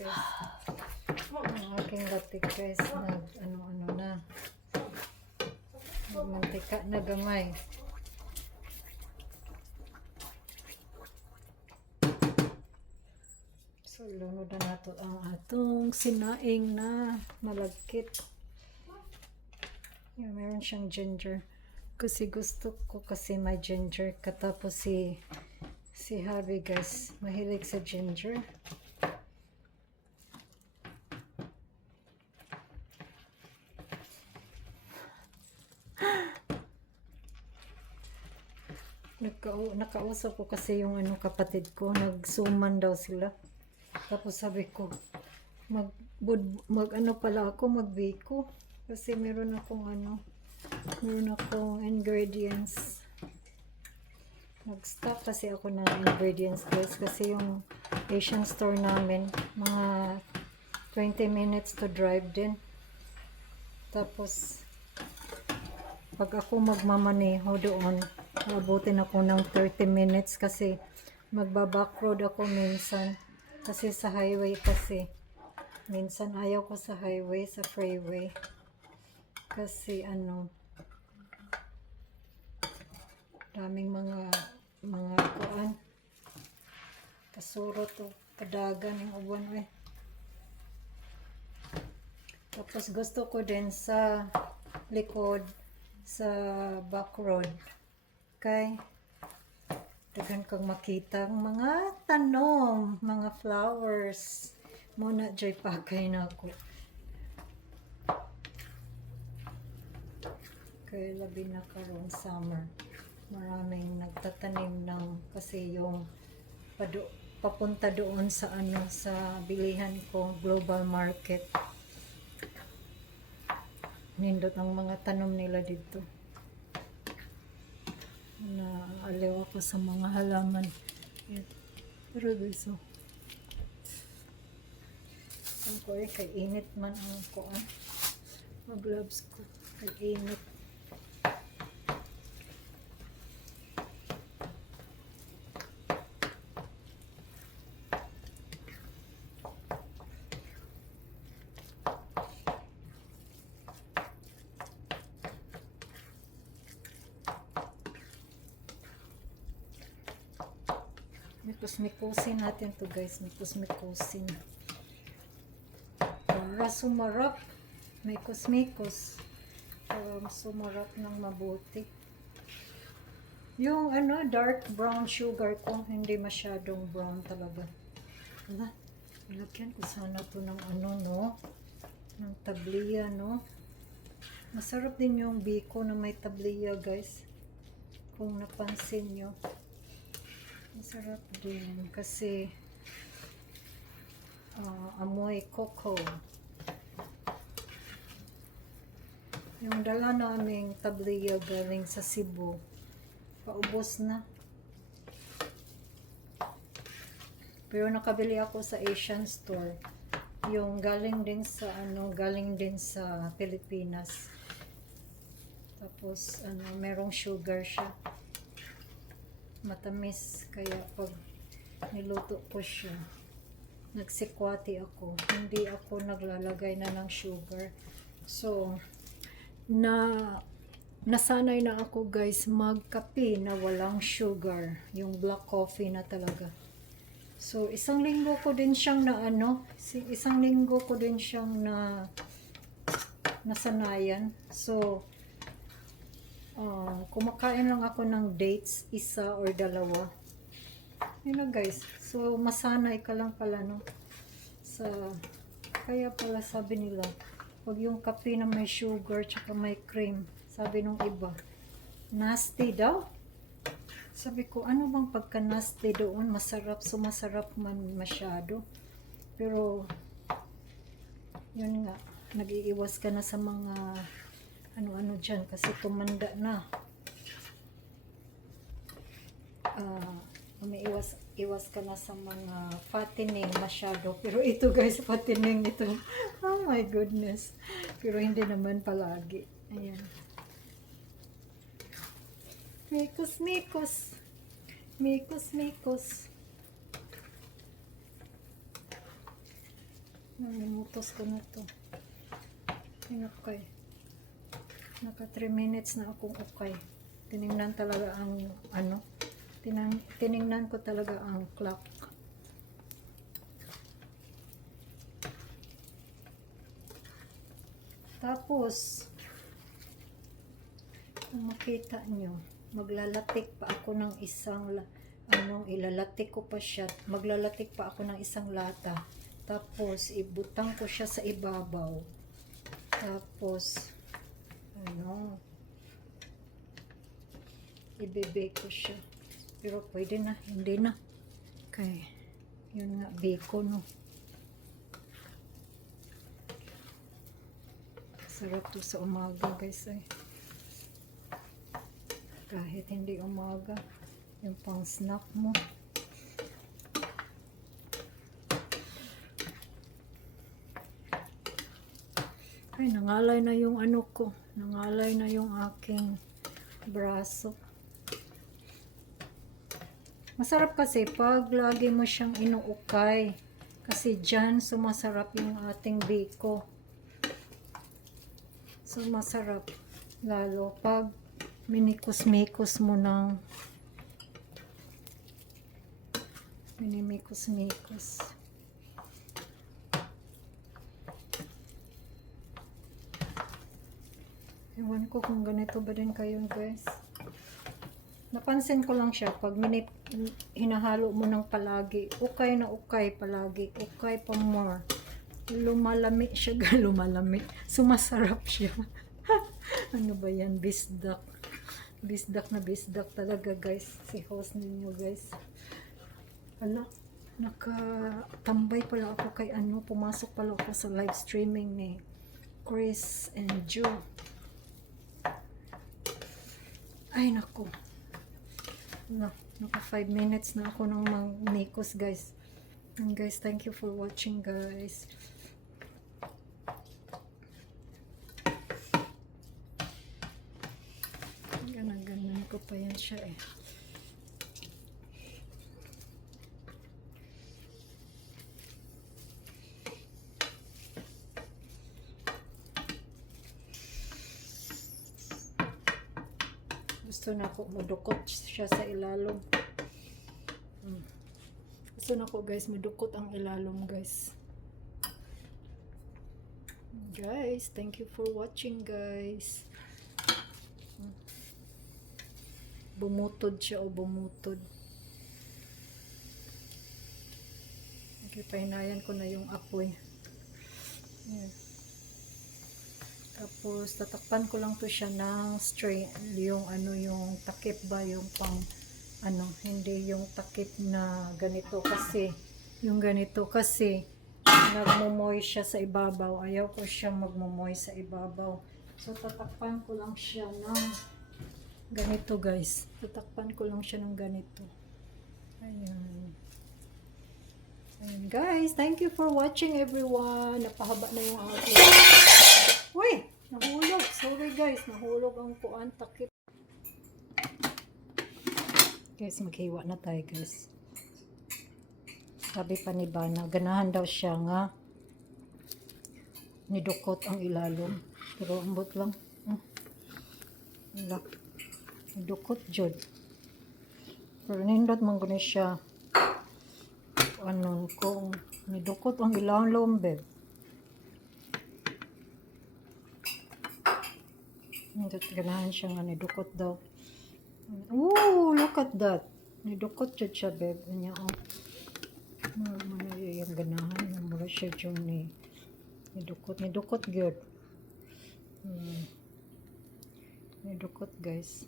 guys. Ang aking latik guys, nag ano-ano na. Mantika na gamay. So, lunod na nato ang atong sinaing na malagkit. Yan, meron siyang ginger. Kasi gusto ko kasi may ginger. Katapos si Habi guys, mahilig sa ginger. Nakausap ko kasi yung kapatid ko, nagsuman daw sila. Tapos sabi ko, mag ano pala ako, magbiko. Kasi meron akong ingredients. Nag-stock kasi ako ng ingredients guys. Kasi yung Asian store namin, mga 20 minutes to drive din. Tapos, pag ako magmamaneho doon, abutin ako ng 30 minutes kasi magba-backroad ako minsan. Kasi sa highway kasi. Minsan ayaw ko sa highway, sa freeway. Kasi daming mga kuan. Kasurot o kadagan yung uban eh. Tapos gusto ko din sa likod, sa back road. Okay? Dagan kang makita ang mga tanom, mga flowers. Muna dyan pagkay na ako. Okay, labi na karong summer. Maraming nagtatanim ng kasi yung papunta doon sa sa bilihan ko, global market. Nindot ang mga tanom nila dito. Naaliw ako sa mga halaman. Yan. Pero guys, ang ko kay init man ang kuan. Mag-gloves ko. Kay init. Mikus-mikusin natin to guys. Mikus-mikusin. Para sumarap. Mikus-mikus. Para sumarap ng mabuti. Yung dark brown sugar ko, hindi masyadong brown talaga. Diba? Ilagyan ko sana to ng no? Ng tabliya, no? Masarap din yung biko na may tabliya, guys. Kung napansin nyo. Masarap din kasi amoy cocoa. Yung dala naming tabliya galing sa Cebu, paubos na. Pero nakabili ako sa Asian store. Yung galing din sa Pilipinas. Tapos merong sugar siya. Matamis kaya pag niluto ko siya, nagsikwati ako. Hindi ako naglalagay na ng sugar. So, nasanay na ako guys magkape na walang sugar. Yung black coffee na talaga. So, isang linggo ko din siyang nasanayan. So, kumakain lang ako ng dates, isa or dalawa. Yun na guys. So, masanay ka lang pala, no? Kaya pala sabi nila, pag yung kape na may sugar tsaka may cream, sabi nung iba, nasty daw. Sabi ko, ano bang pagka-nasty doon? Masarap, sumasarap man masyado. Pero, yun nga, nag-iiwas ka na sa mga ano dyan kasi tumanda na. Umiiwas ka na sa mga fattening masyado. Pero ito guys, fattening ito. Oh my goodness. Pero hindi naman palagi. Ayan. Mikos. Namimutos ko na to. Inukay. Naka 3 minutes na akong ukay. Tiningnan talaga ang ano. Tiningnan ko talaga ang clock. Tapos, kung makita nyo, maglalatik pa ako ng ilalatik ko pa siya. Maglalatik pa ako ng isang lata. Tapos, ibutang ko siya sa ibabaw. Tapos, ibebe ko siya. Pero pwede na, hindi na. Okay, yun nga, bacon, no. Sarap to sa umaga, guys, eh. Kahit hindi umaga, yung pang snack mo. Ay, nangalay na yung ano ko. Nangalay na yung aking braso. Masarap kasi pag lagi mo siyang inuukay. Kasi dyan sumasarap yung ating biko. So masarap. Lalo pag minikos-mikos mo ng minimikos-mikos. Ewan ko kung ganito ba din kayo, guys. Napansin ko lang siya pag hinahalo mo ng palagi. Ukay na ukay palagi. Ukay pa more. Lumalami siya. Lumalami. Sumasarap siya. Ano ba yan? Bisdak. Bisdak na bisdak talaga, guys. Si host ninyo, guys. Ala, nakatambay pala ako kay ano. Pumasok pala ako sa live streaming ni Chris and Joe. Ay, naku. Naka 5 minutes na ako ng mikos, guys. And guys, thank you for watching, guys. Ganun ko pa yan siya, eh. Gusto na ako madukot siya sa ilalom. Gusto na ako, guys, madukot ang ilalom, guys. Guys, thank you for watching, guys. Bumutod siya o bumutod. Okay, pahinayan ko na yung apoy. Ayan. Tapos, tatakpan ko lang to siya ng straight, yung yung takip ba, yung pang, hindi yung takip na ganito kasi, yung ganito kasi, nagmumoy siya sa ibabaw. Ayaw ko siya magmumoy sa ibabaw. So, tatakpan ko lang siya ng ganito, guys. Tatakpan ko lang siya ng ganito. Ayan. Ayan, guys. Thank you for watching, everyone. Napahaba na yung aking. Uy! Nahulog. Sorry, guys. Nahulog ang kuan takip. Guys, maghiwa na tayo, guys. Sabi pa ni Bana, ganahan daw siya nga nidukot ang ilalom. Pero ambot lang. Wala. Nidukot jud. Pero nindot man gani siya. Kung nidukot ang ilalom, beb. Ganahan siya nga nidukot daw. Ooh, look at that. Nidukot jud siya, beb. Anya, oh. Mana yung ganahan. Mura siya dyan ni nidukot good. Nidukot, guys.